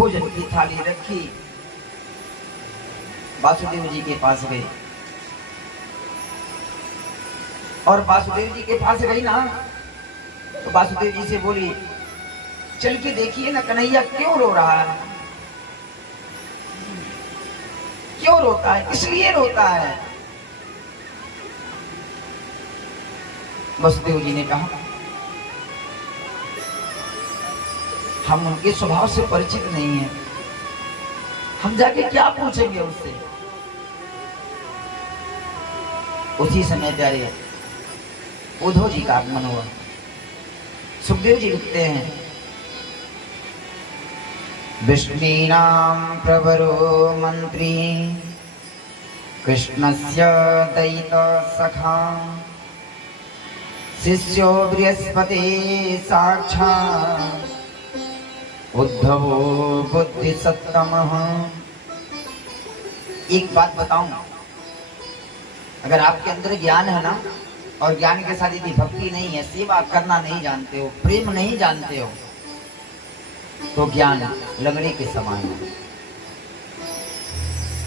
भोजन की थाली रखी, वासुदेव जी के पास गए और वासुदेव जी के पास गई ना तो वासुदेव जी से बोली, चल के देखिए ना कन्हैया क्यों रो रहा है, क्यों रोता है, इसलिए रोता है। वासुदेव जी ने कहा, हम उनके स्वभाव से परिचित नहीं हैं, हम जाके क्या पूछेंगे उससे। उसी समय प्यारे उद्धव जी का आगमन हुआ। सुखदेव जी लिखते हैं, विष्णुनां प्रवरो मंत्री कृष्णस्य दयित सखा शिष्यो बृहस्पति साक्षात् उद्धवो बुद्धि सत्तमः। एक बात बताऊं, अगर आपके अंदर ज्ञान है ना और ज्ञान के साथ यदि भक्ति नहीं है, सेवा करना नहीं जानते हो, प्रेम नहीं जानते हो, तो ज्ञान लंगड़े के समान है।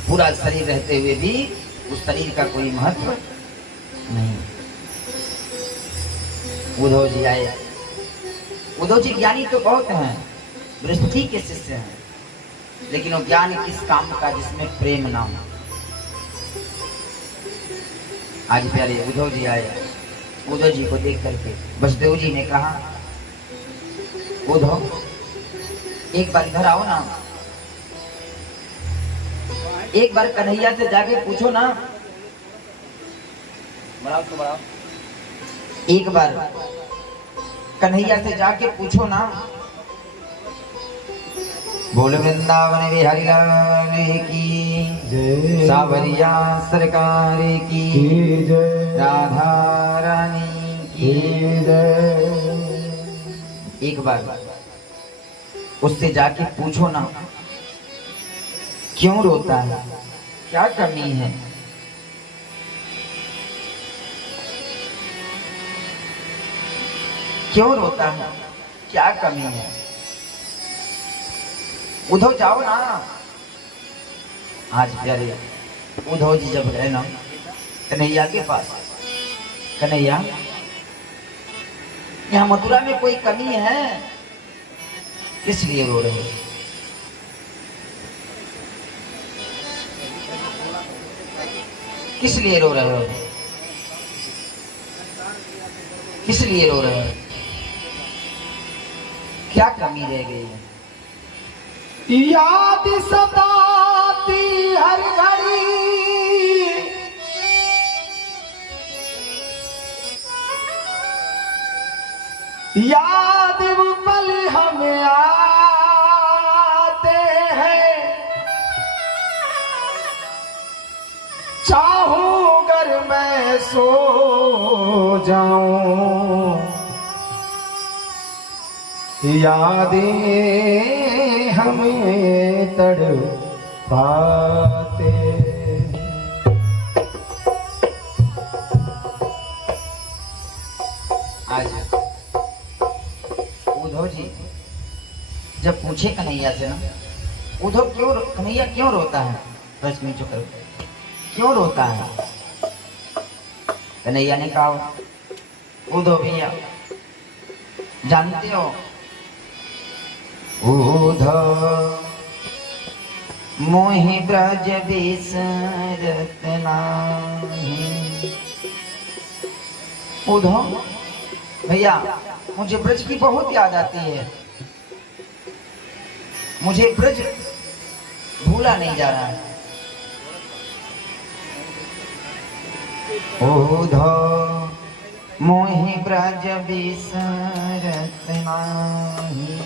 पूरा शरीर रहते हुए भी उस शरीर का कोई महत्व नहीं। उद्धव जी आए। उद्धव जी ज्ञानी तो बहुत हैं, बृहस्पति के शिष्य हैं, लेकिन वो ज्ञान किस काम का जिसमें प्रेम ना हो। आज प्यारे उद्धव जी आए। उद्धव जी को देख करके वासुदेव जी ने कहा, उद्धव एक बार इधर आओ ना, एक बार कन्हैया से जाके पूछो ना, एक बार कन्हैया से जाके पूछो ना। बोल वृंदावन बिहारी लाल की जय, सावरिया सरकार की जय, राधा रानी की जय। एक बार उससे जाके पूछो ना, क्यों रोता है, क्या कमी है। क्यों रोता है, क्या कमी है। उद्धव जाओ ना। आज प्यारे उद्धव जी जब गए ना कन्हैया के पास, कन्हैया यहाँ मथुरा में कोई कमी है, किस लिए रो रहे हो। किस लिए रो रहे हो, किस लिए रो रहे हो, क्या कमी रह गई है। याद सताती हर घड़ी, याद वो पल हमें आते हैं, चाहूं अगर मैं सो जाऊं, यादें हमें तड़पाते। आज उद्धव जी जब पूछे कन्हैया से ना, उद्धव क्यों, कन्हैया क्यों रोता है, बस में चुप करो, क्यों रोता है। कन्हैया ने कहा, उद्धव भैया जानते हो, उद्धव मोहि ब्रज बिसरत नाही। उद्धव भैया मुझे ब्रज की बहुत याद आती है, मुझे ब्रज भूला नहीं जा रहा है। उद्धव मोहि ब्रज बिसरत नाही।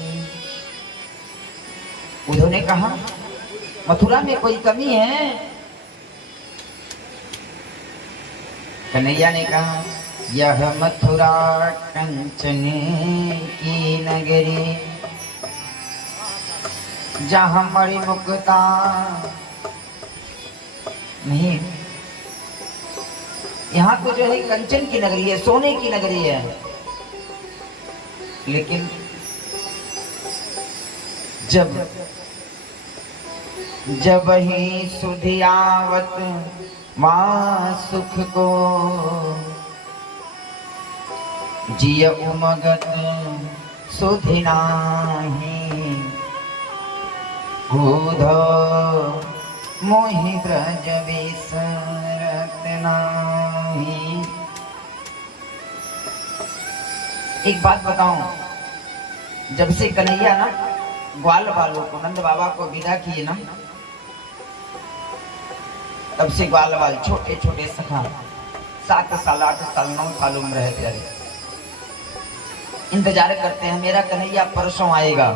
उद्धव ने कहा, मथुरा में कोई कमी है। कन्हैया ने कहा, यह मथुरा कंचन की नगरी, जहां मणि मुक्ता नहीं, यहाँ तो जो है कंचन की नगरी है, सोने की नगरी है, लेकिन जब जब ही सुधियावत माँ सुख को, जिय उमगत सुधि नाही, उधो मोहि ब्रज बिसरत नाही। एक बात बताऊं, जब से कन्हैया ना ग्वाल बालों को नंद बाबा को विदा किए ना, तब से ग्वाल बाल छोटे छोटे सखा 7 साल 8 साल 9 साल उम्र है प्यारे, इंतजार करते हैं मेरा कन्हैया परसों आएगा।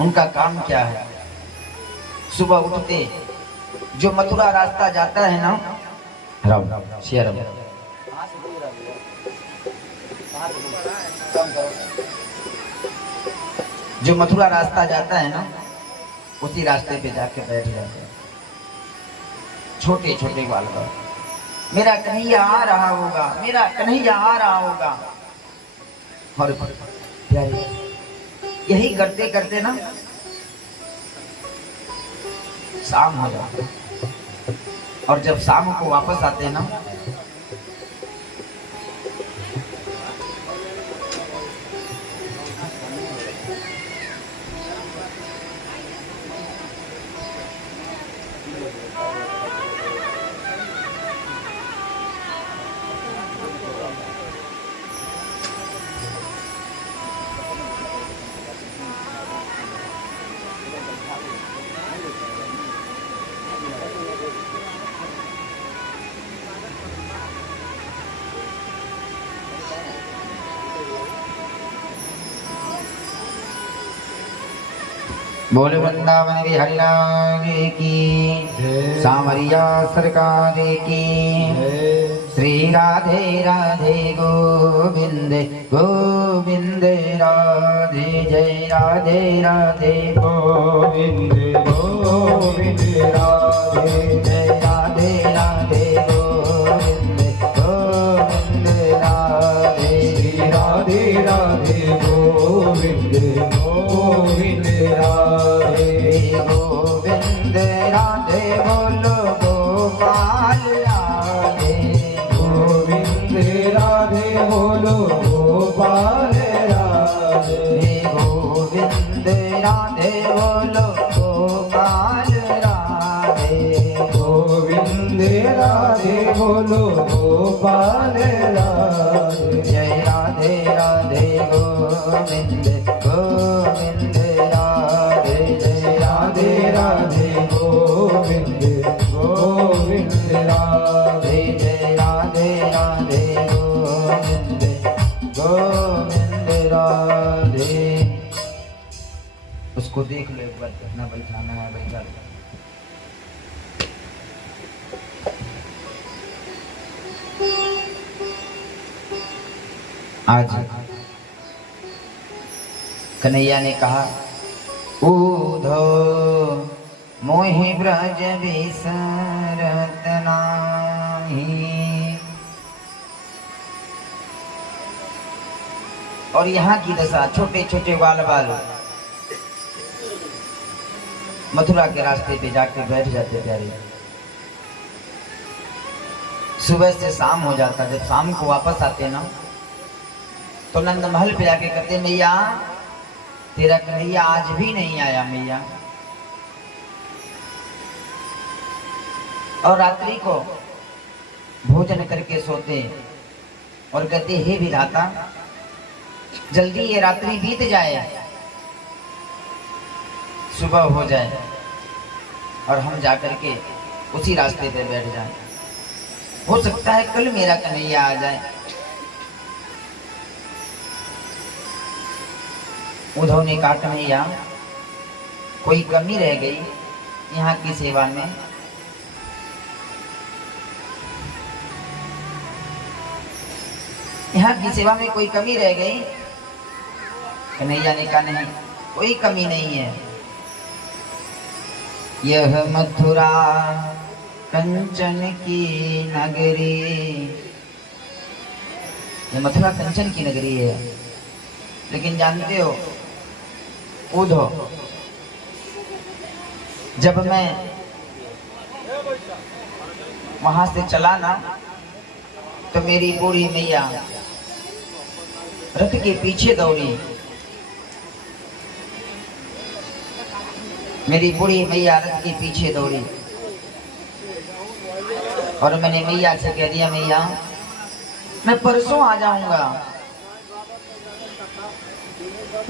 उनका काम क्या है, सुबह उठते जो मथुरा रास्ता जाता है ना, जो मथुरा रास्ता जाता है ना, उसी रास्ते पे जाके बैठ जाते हैं छोटे छोटे बाल का। मेरा कन्हैया आ रहा होगा, मेरा कन्हैया आ रहा होगा। और प्यारे यही करते करते ना शाम हो जाता, और जब शाम को वापस आते ना, बोले वृंदावन बिहारी लाल की, सामरिया सरकार की। श्री राधे राधे गोविंद गोविंद राधे, जय राधे राधे गोविंद गोविंद राधे, जय राधे राधे गोविंद गोविंद राधे, श्री राधे राधे गोविंद गोविंद राधे। गोविंद राधे बोलो गोपाल राधे, गोविंद राधे बोलो गोपाल राधे, गोविंद राधे बोलो गोपाल राधे, गोविंद राधे बोलो गोपाल राधे। जय राधे राधे गोविंद गोविंद राधे, जय राधे राधे गोविंद गोविंद राधे, जय राधे राधे गोविंद गोविंद राधे। उसको देख लो एक बार, कितना बैठाना है बैठा लो। आज कन्हैया ने कहा, ऊधो मोहि ब्रज बिसरत नाही। और यहाँ की दशा, छोटे छोटे बाल बाल मथुरा के रास्ते पे जाके बैठ जाते प्यारे। सुबह से शाम हो जाता, जब शाम को वापस आते ना, तो नंद महल पे जाके कहते, मैया तेरा कन्हैया आज भी नहीं आया मैया। और रात्रि को भोजन करके सोते और कहते, हे विधाता जल्दी ये रात्रि बीत जाए, सुबह हो जाए और हम जाकर के उसी रास्ते पे बैठ जाएं। हो सकता है कल मेरा कन्हैया आ जाए। उद्धव ने कहा, कन्हैया कोई कमी रह गई यहाँ की सेवा में? यहाँ की सेवा में कोई कमी रह गई? कन्हैया ने कहा, नहीं कोई कमी नहीं है। यह मथुरा कंचन की नगरी, यह मथुरा कंचन की नगरी है। लेकिन जानते हो उद्धव, जब मैं वहां से चला ना तो मेरी बूढ़ी मैया रथ के पीछे दौड़ी। मेरी बूढ़ी मैया रथ के पीछे दौड़ी और मैंने मैया से कह दिया, मैया मैं परसों आ जाऊंगा।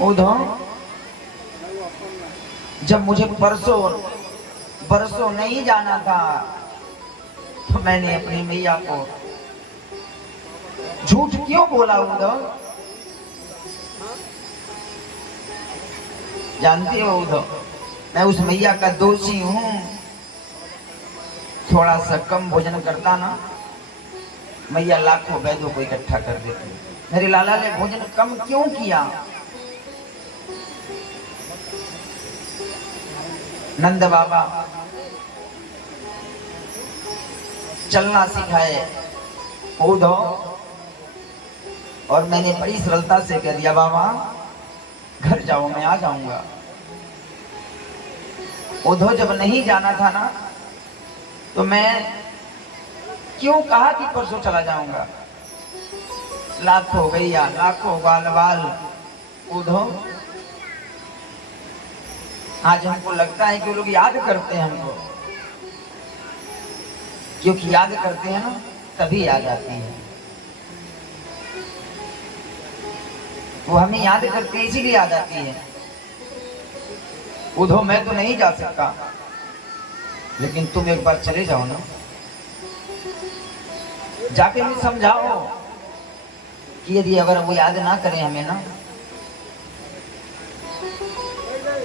उधर जब मुझे परसों नहीं जाना था तो मैंने अपनी मैया को झूठ क्यों बोला? उधर जानती हो उधर मैं उस मैया का दोषी हूं। थोड़ा सा कम भोजन करता ना, मैया लाखों वैद्यों को इकट्ठा कर देती। मेरे लाला ने भोजन कम क्यों किया? नंद बाबा चलना सिखाए उधो, और मैंने बड़ी सरलता से कह दिया, बाबा घर जाओ मैं आ जाऊंगा। उधो जब नहीं जाना था ना तो मैं क्यों कहा कि परसों चला जाऊंगा? लाखों गैया लाखों बाल बाल उधो। आज हमको लगता है कि वो लोग याद करते हैं हमको, क्योंकि याद करते हैं ना तभी याद आती है। वो हमें याद करते हैं इसीलिए याद आती है। उधो मैं तो नहीं जा सकता, लेकिन तुम एक बार चले जाओ ना, जाके हमें समझाओ कि यदि अगर वो याद ना करें हमें ना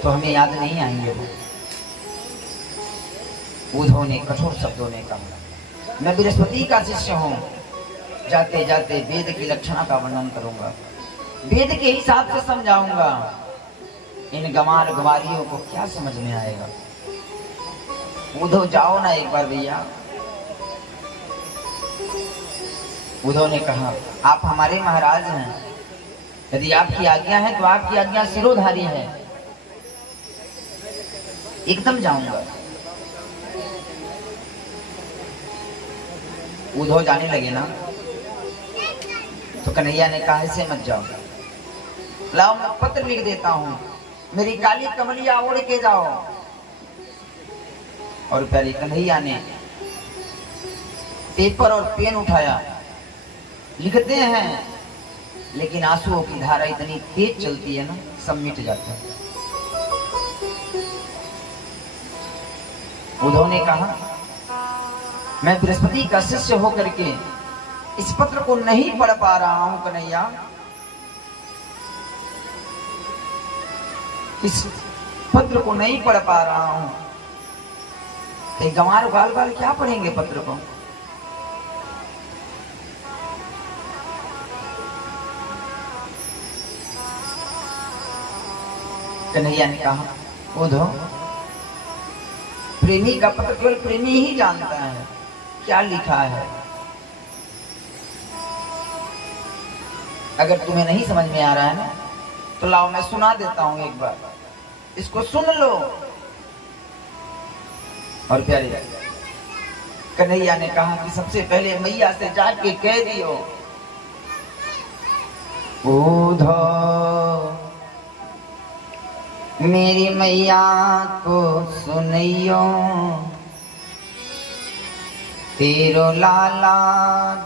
तो हमें याद नहीं आएंगे। वो उधो ने कठोर शब्दों ने कहा, मैं बृहस्पति का शिष्य हूं, जाते जाते वेद की लक्षणा का वर्णन करूंगा, वेद के हिसाब से समझाऊंगा। इन गमार गमारियों को क्या समझ में आएगा? उधो जाओ ना एक बार भैया। उधो ने कहा, आप हमारे महाराज हैं, यदि आपकी आज्ञा है तो आपकी आज्ञा सिरोधारी है, एकदम जाऊंगा। उधो जाने लगे ना तो कन्हैया ने कहा, ऐसे मत जाओ, लाओ मैं पत्र लिख देता हूं, मेरी काली कमलिया ओढ़ के जाओ। और प्यारी कन्हैया ने पेपर और पेन उठाया, लिखते हैं, लेकिन आंसुओं की धारा इतनी तेज चलती है ना, सब मिट जाता है। उधो ने कहा, मैं बृहस्पति का शिष्य होकर के इस पत्र को नहीं पढ़ पा रहा हूं कन्हैया, इस पत्र को नहीं पढ़ पा रहा हूं। ये गंवार बाल बाल क्या पढ़ेंगे पत्र को? कन्हैया ने कहा, उधो प्रेमी का पत्र केवल प्रेमी ही जानता है क्या लिखा है। अगर तुम्हें नहीं समझ में आ रहा है ना तो लाओ मैं सुना देता हूं, एक बार इसको सुन लो। और प्यारे कन्हैया ने कहा कि सबसे पहले मैया से जाके कह दियो, उधो मेरी मैया को सुनियो, तेरो लाला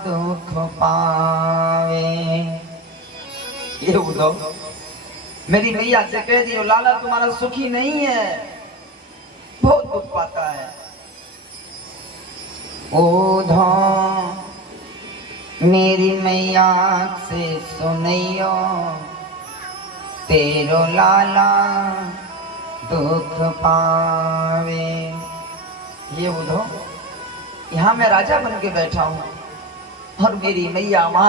दुख पावे। ये उधो मेरी मैया से कह दियो, लाला तुम्हारा सुखी नहीं है, बहुत दुख पाता है। उधो मेरी मैया से सुनियो, तेरो लाला दुख पावे। ये उधो यहाँ मैं राजा बन के बैठा हूं और मेरी मैया वहां